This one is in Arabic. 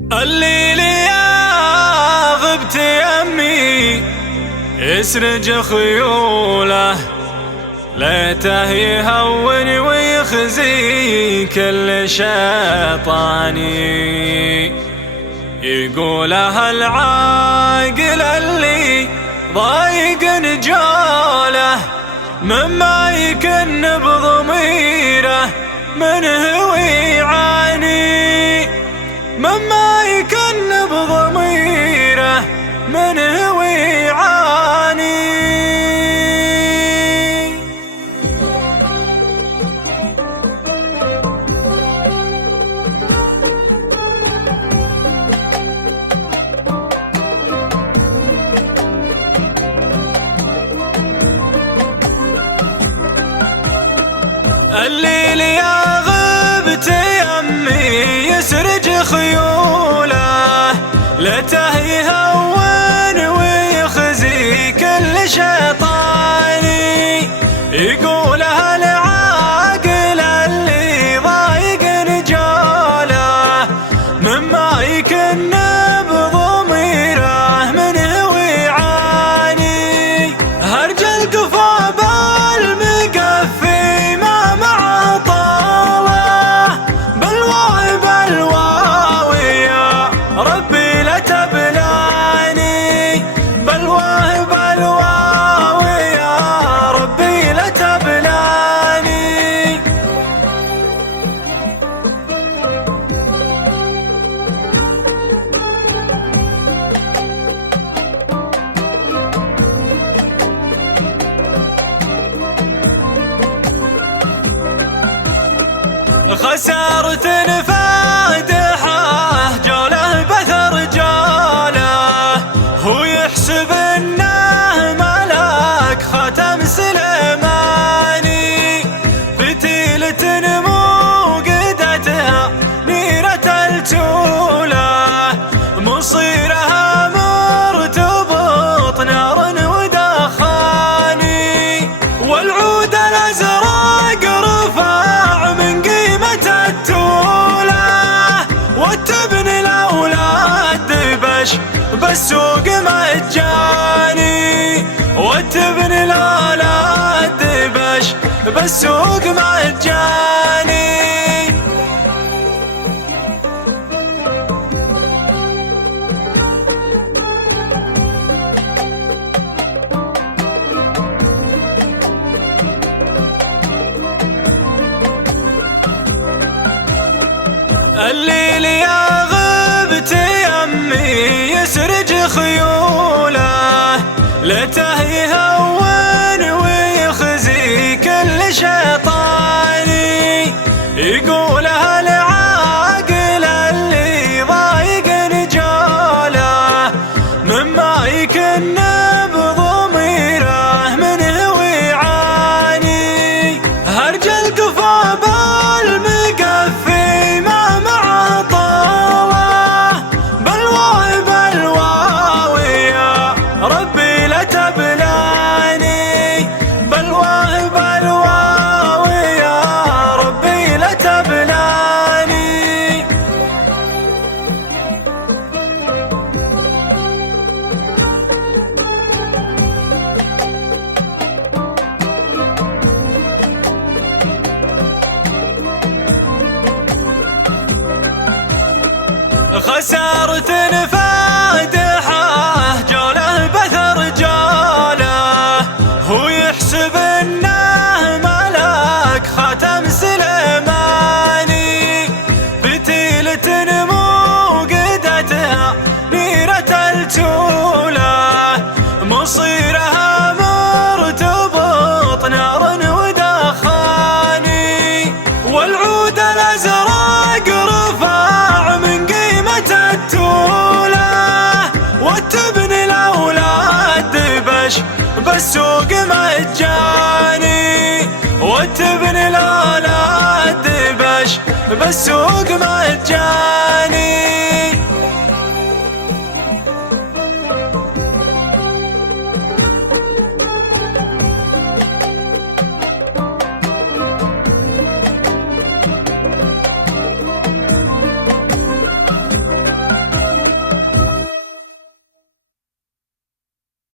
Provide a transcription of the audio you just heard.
الليل يا غبت يمي يسرج خيوله، ليته يهون ويخزي كل شيطاني. يقولها العاقل اللي ضايق نجاله، مما يكن بضميره منه ويعاني، مما يكن بضميره منه ويعاني. الليل يا غبت يمي يسرج خيوله، ليته يهون ويخزي كل شيطاني. يقولها العاقل اللي ضايق نجاله، مما يكن بضميره منه ويعاني. هرج القفا بالمقفي ما مع طاله، بلواه بلواوي يا ربي لا تبلاني، بلواه بلواوي يا ربي لا تبلاني. خسارة فادحة جاله بثر جاله، هو يحسب انه ملاك خاتم سليماني. فتيلة موقدتها نيرة الجولة، مصيرها مرتبط نار ودخاني. والعود الازرق رفع من قيمة التولة، والتبن الاولاد دبش بالسوق مجاني، والتبن الاولاد دبش بالسوق مجاني. الليل يا غبت يمي يسرج خيوله، ليته يهون ويخزي كل شيطاني. يقولها العاقل اللي ضايق نجاله، مما يكن بضميره منه ويعاني. هرج القفا بالمقفي ما مع طاله، بلواه بلواوي يا ربي لا تبلاني، بلواه بلواوي يا ربي لا تبلاني. خسارة فادحة جاله بثر جاله، هو يحسب انه ملاك خاتم سليماني. فتيلة موقدتها نيرة الجولة، مصيرها مرتبط نار ودخاني. والعود الازرق رفع من قيمة التولة، والتبن الاولاد دبش بالسوق مجاني، والتبن الاولاد دبش بالسوق مجاني.